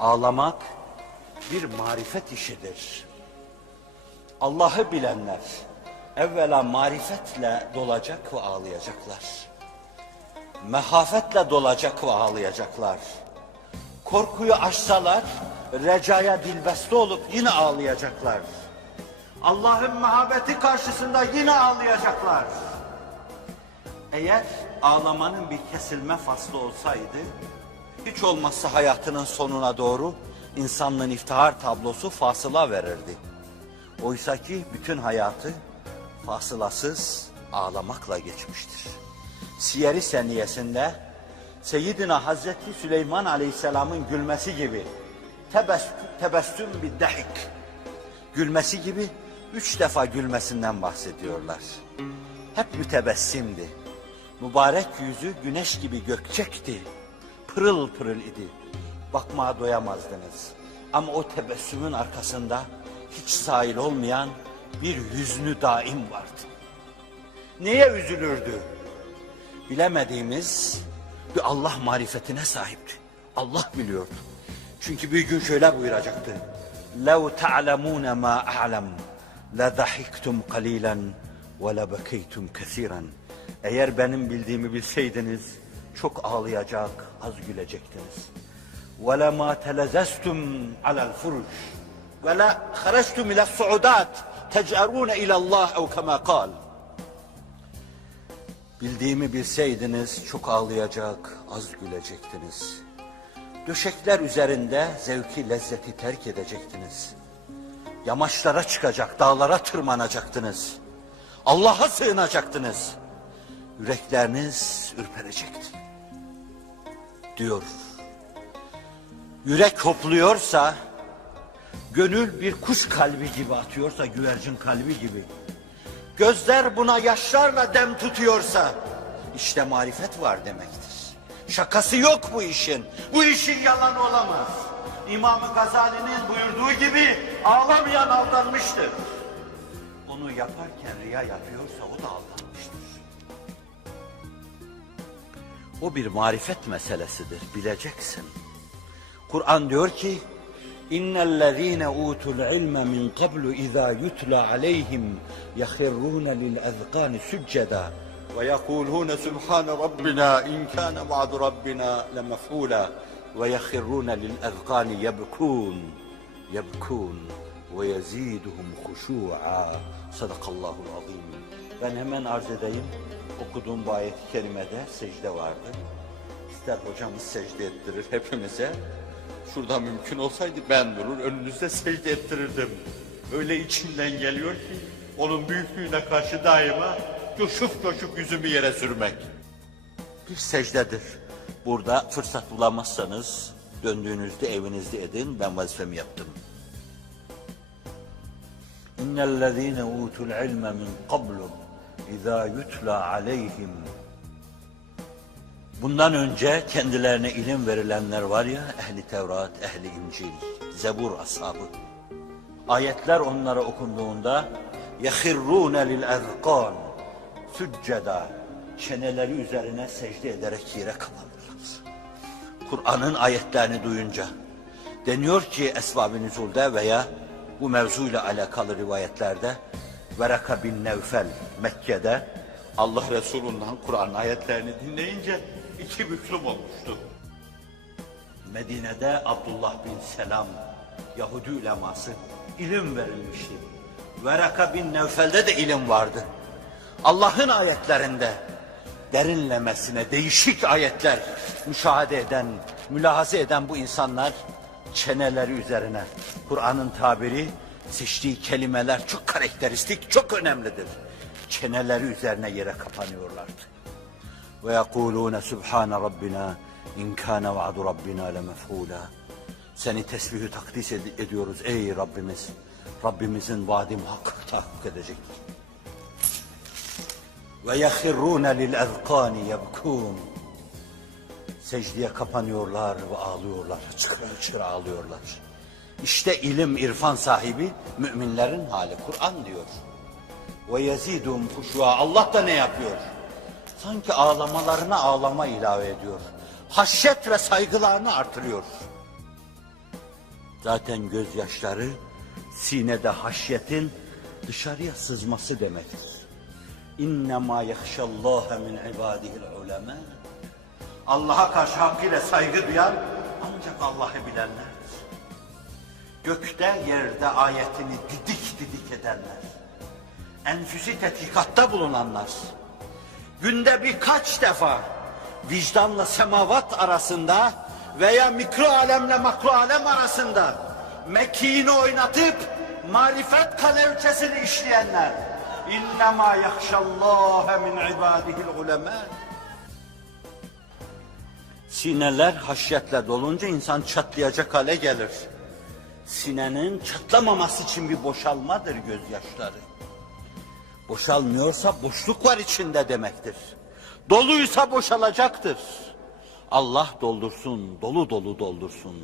Ağlamak bir marifet işidir. Allah'ı bilenler evvela marifetle dolacak ve ağlayacaklar. Mehafetle dolacak ve ağlayacaklar. Korkuyu aşsalar recaya dilbeste olup yine ağlayacaklar. Allah'ın muhabbeti karşısında yine ağlayacaklar. Eğer ağlamanın bir kesilme faslı olsaydı, hiç olmazsa hayatının sonuna doğru insanlığın iftihar tablosu fasıla verirdi. Oysa ki bütün hayatı fasılasız ağlamakla geçmiştir. Siyer-i Seniyesinde Seyyidina Hazreti Süleyman Aleyhisselam'ın gülmesi gibi tebessüm bir dehik, gülmesi gibi 3 defa gülmesinden bahsediyorlar. Hep mütebessimdi. Mübarek yüzü güneş gibi gökçekti. Pırıl pırıl idi. Bakmaya doyamazdınız. Ama o tebessümün arkasında hiç sahil olmayan bir hüznü daim vardı. Neye üzülürdü? Bilemediğimiz bir Allah marifetine sahipti. Allah biliyordu. Çünkü bir gün şöyle buyuracaktı. لَوْ تَعْلَمُونَ مَا أَعْلَمُ لَذَحِكْتُمْ قَلِيلًا وَلَبَكَيْتُمْ كَثِيرًا. Eğer benim bildiğimi bilseydiniz çok ağlayacak, az gülecektiniz. وَلَمَا تَلَزَزْتُمْ عَلَى الْفُرُشِ وَلَا خَرَجْتُمْ إِلَى الصُّعُدَاتِ تَجْأَرُونَ إِلَى اللّٰهِ اَوْ كَمَا قَالَ. Bildiğimi bilseydiniz çok ağlayacak, az gülecektiniz. Döşekler üzerinde zevki, lezzeti terk edecektiniz. Yamaçlara çıkacak, dağlara tırmanacaktınız. Allah'a sığınacaktınız. Yürekleriniz ürperecekti. Diyor. Yürek hopluyorsa, gönül bir kuş kalbi gibi atıyorsa, güvercin kalbi gibi. Gözler buna yaşlarla dem tutuyorsa, işte marifet var demektir. Şakası yok bu işin. Bu işin yalanı olamaz. İmam-ı Gazali'nin buyurduğu gibi ağlamayan aldanmıştır. Onu yaparken riya yapıyorsa o da aldanmıştır. O bir marifet meselesidir, bileceksin. Kur'an diyor ki, İnnellezîne utul ilme min qablu izâ yutla aleyhim yahirrûne lil ezqâni sücceda ve yekûlûne subhâne rabbina in kâne va'du rabbina lemef'ûlâ ve yahirrûne lil ezqâni yebkûn ve yezîduhum huşû'a. Sadakallahul azîm. Ben hemen arz edeyim, okuduğum bu ayet-i kerimede secde vardı. İster hocamız secde ettirir hepimize. Şurada mümkün olsaydı ben durur, önünüzde secde ettirirdim. Öyle içinden geliyor ki, onun büyüklüğüne karşı daima coşup coşup yüzümü yere sürmek. Bir secdedir. Burada fırsat bulamazsanız, döndüğünüzde evinizde edin, ben vazifemi yaptım. İnnellezîne utul ilme min qablu izâ yutla aleyhim. Bundan önce kendilerine ilim verilenler var ya, ehli Tevrat, ehli İncil, Zebur ashabı. Ayetler onlara okunduğunda يَخِرُّونَ لِلْاَذْقَانِ sücceda, çeneleri üzerine secde ederek yere kapanırlar. Kur'an'ın ayetlerini duyunca deniyor ki Esbab-ı Nüzul'de veya bu mevzuyla alakalı rivayetlerde Veraka bin Nevfel Mekke'de Allah Resulü'nden Kur'an ayetlerini dinleyince 2 büklüm olmuştu. Medine'de Abdullah bin Selam Yahudi uleması ilim verilmişti. Veraka bin Nevfel'de de ilim vardı. Allah'ın ayetlerinde derinlemesine değişik ayetler müşahede eden, mülahaza eden bu insanlar çeneleri üzerine, Kur'an'ın tabiri, seçtiği kelimeler çok karakteristik, çok önemlidir. Çeneleri üzerine yere kapanıyorlardı. Ve yekulûne subhâne rabbina in kâne va'du rabbina lemef'ûlâ. Seni tesbihü takdis ediyoruz ey Rabbimiz. Rabbimizin vaadi muhakkak tahakkuk edecektir. Ve yehirrûne lil ezqâni yebkûn. Secdeye kapanıyorlar ve ağlıyorlar, çıkır çıkır ağlıyorlar. İşte ilim, irfan sahibi müminlerin hali. Kur'an diyor. Ve yezidum huşû'a. Allah da ne yapıyor? Sanki ağlamalarına ağlama ilave ediyor. Haşyet ve saygılarını artırıyor. Zaten gözyaşları sinede haşyetin dışarıya sızması demektir. İnnemâ yahşallâhe min ibâdihil ulemâ. Allah'a karşı hakkıyla saygı duyan ancak Allah'ı bilenlerdir. Gökte yerde ayetini didik didik edenler, enfüsi tetkikatta bulunanlar, günde birkaç defa vicdanla semavat arasında veya mikro alemle makro alem arasında mekiğini oynatıp marifet kalevçesini işleyenler, İnnemâ yahşallâhe min ibâdihil ulemâ. Sineler haşyetle dolunca insan çatlayacak hale gelir. Sinenin çatlamaması için bir boşalmadır gözyaşları. Boşalmıyorsa boşluk var içinde demektir. Doluysa boşalacaktır. Allah doldursun, dolu dolu doldursun.